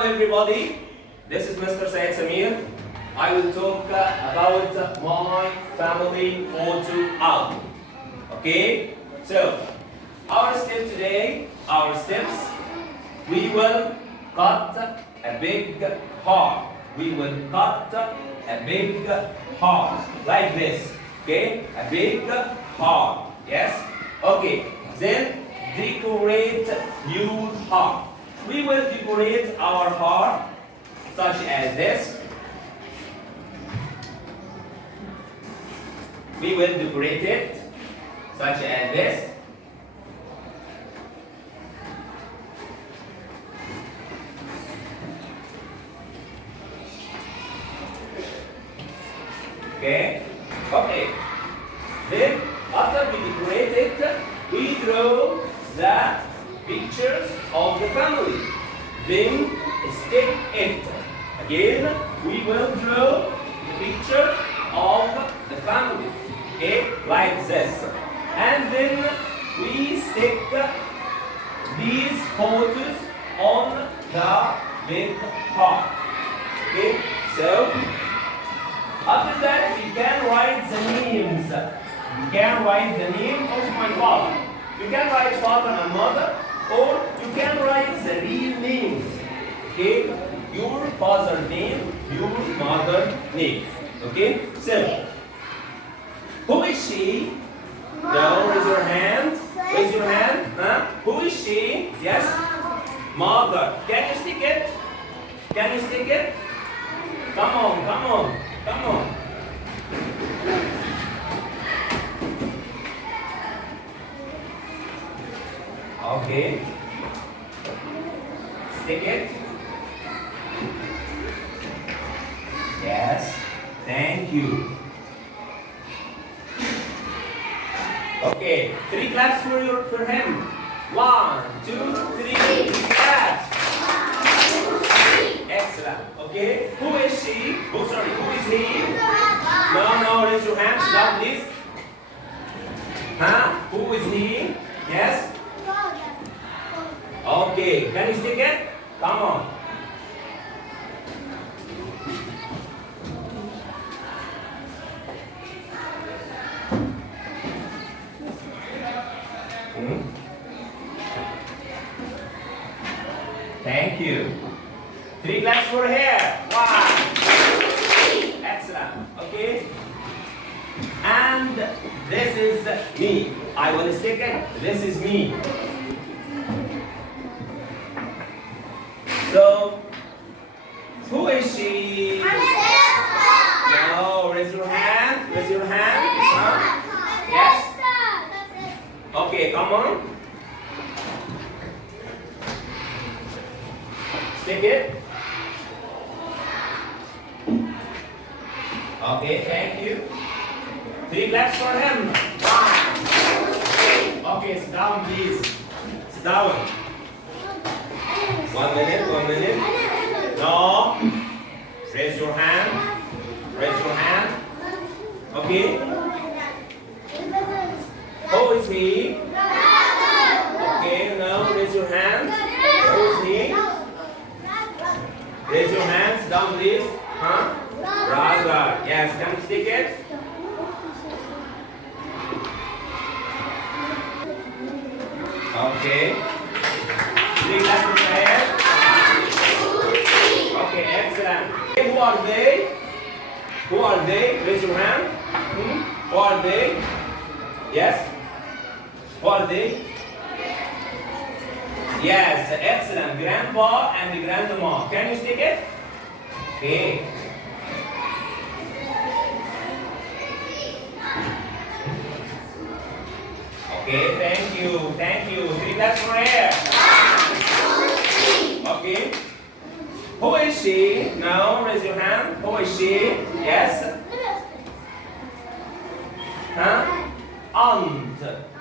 Hello everybody, this is Mr. Syed Samir. I will talk about my family photo album. Okay, so our steps, we will cut a big heart. We will cut a big heart like this. Okay, a big heart. Yes. Okay. Then decorate your heart. We will decorate our heart such as this. We will decorate it such as this. Okay. Okay. Then after we decorate it, we draw the pictures of the family. Then stick it. Again, we will draw the picture of the family. Okay, like this. And then we stick these photos on the big heart. Okay, so after that we can write the names. You can write the name of my father. You can write father and mother, or you can write the real names. Okay? Your father's name, your mother's name. Okay? So, who is she? No, raise your hand. Raise your hand. Huh? Who is she? Yes? Mother. Can you stick it? Can you stick it? Come on, come on, come on. Okay. Stick it. Yes. Thank you. Okay. 3 claps for him. 1, 2, 3. Claps. Excellent. Okay. Who is she? Oh, sorry. Who is he? No. Raise your hands down, please. Huh? Who is he? Yes. Okay, can you stick it? Come on. Thank you. 3 claps for hair. 1, 2, 3. Excellent. Okay. And this is me. I will stick it. This is me. So, who is she? No, raise your hand. Raise your hand. Huh? Yes? Okay, come on. Stick it. Okay, thank you. 3 claps for him. 1, 2, 3. Okay, sit down, please. Sit down. 1 minute. No. Raise your hand. Raise your hand. Okay. Who is he? Okay, now raise your hand. Who is he? Raise your hands down, please. Huh? Brother. Yes, can you stick it? Okay. 3 claps for hair. Okay, excellent. Who are they? Who are they? Raise your hand. Who are they? Yes? Who are they? Yes, excellent. Grandpa and grandma. Can you stick it? Okay. Okay, thank you. Thank you. 3 claps for hair. Okay. Who is she? No, raise your hand. Who is she? Yes. Huh? Aunt.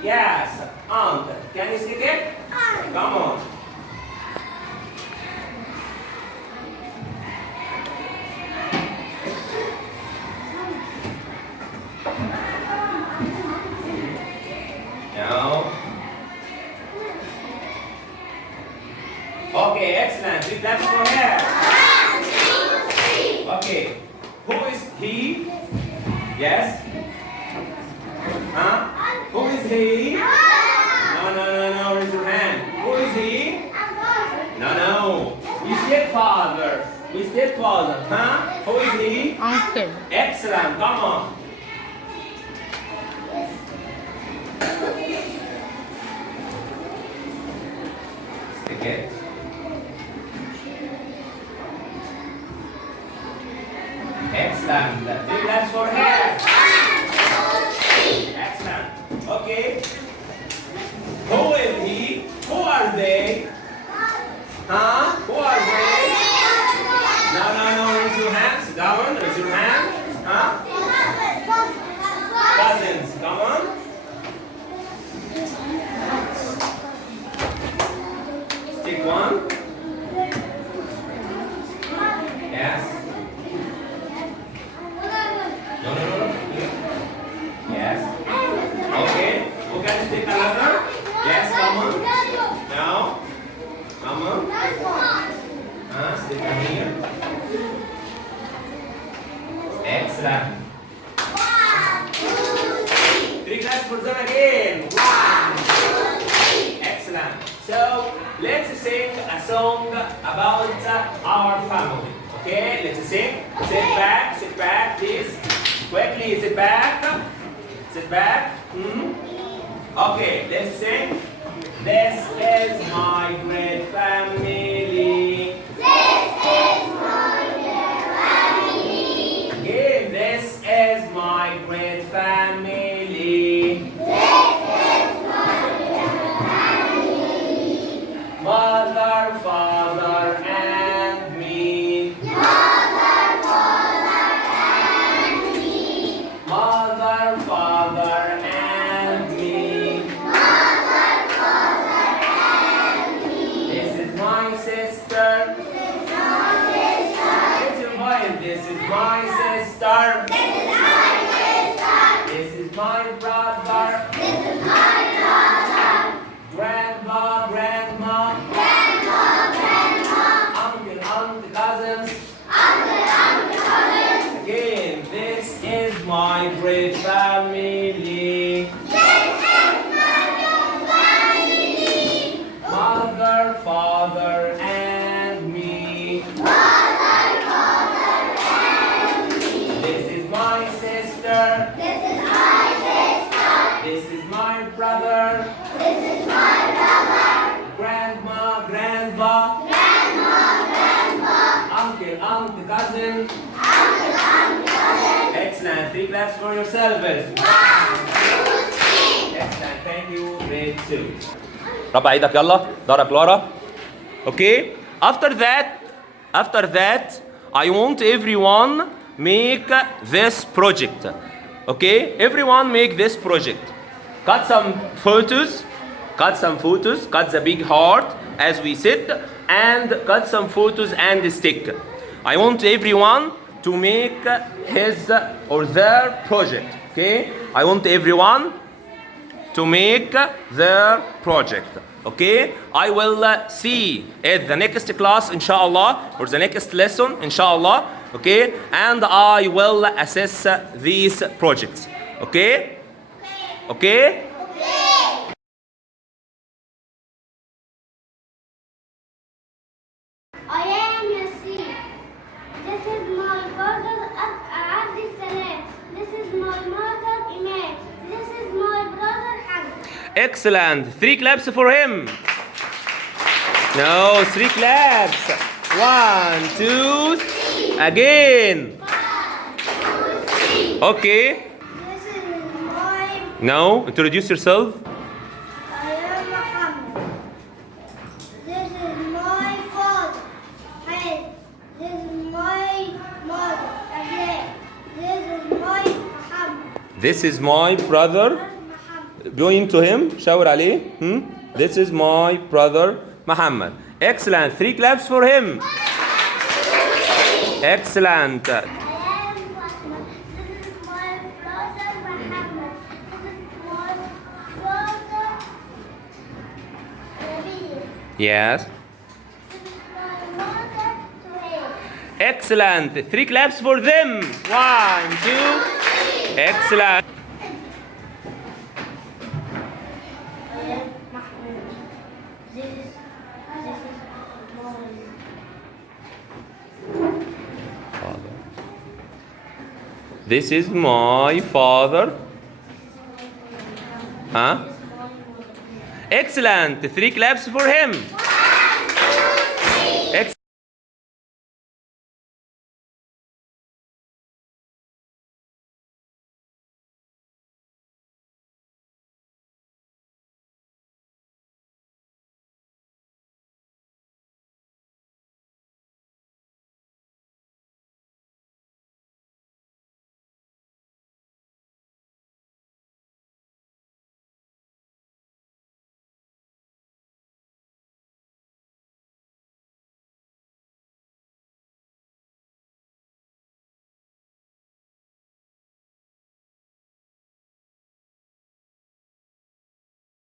Yes, aunt. Can you stick it? Come on. Now. Okay, excellent. Three claps for her. Okay. Who is he? Yes? Huh? Who is he? No. Raise your hand. Who is he? No. We said father. Huh? Who is he? Uncle. Excellent. Come on. Okay. Excellent. Three claps for her. Excellent. Okay. Who is he? Who are they? Huh? Who are they? No. Raise your hands. Sit down. Raise your hand. Huh? Cousins. Come on. Stick one. Yes. No. Yes. Okay. Who can stick another? Yes, come on. Now. Come on. Stick one here. Excellent. Three claps for them again. 1, 2, 3. Excellent. So let's sing a song about our family. Okay, let's sing. Sit back, please. Quickly, sit back. Okay, let's sing. This is my great family. Again, this is my great family. Mother, father, and me. Mother, father, and me. This is my sister. This is my sister. This is my brother. Grandma, uncle, cousins. Again, this is my great family. Mother, father, and me. This is my sister. This is my brother. Grandma, uncle, cousin. Excellent. 3 claps for yourselves. 1, 2, 3. Excellent. Thank you. Grade 2. رفع ايدك يلا. ظهرك لورا. Okay. After that, I want everyone make this project. Okay? Everyone make this project. Cut some photos. Cut the big heart as we said, and cut some photos and stick. I want everyone to make his or their project. Okay? I want everyone to make their project. Okay? I will see at the next class, inshallah, or the next lesson, inshallah. Okay? And I will assess these projects. Okay? Okay? I am Yasin. This is my father Abdi Salam. This is my mother Iman. This is my brother Hamid. Excellent. 3 claps for him. No, 3 claps. 1, 2, 3. Again. 1, 2, 3. Okay. This is my. Now, introduce yourself. I am Muhammad. This is my father. Hamid. This is my mother. Again. This is my Muhammad. This is my brother. Muhammad. Going to him. شاور عليه. This is my brother Muhammad. Excellent. 3 claps for him. Excellent. I am Muhammad. This is my brother Muhammad. This is my brother Rabi. Yes. Excellent. 3 claps for them. 1, 2. Excellent. This is my father. Huh? Excellent. 3 claps for him.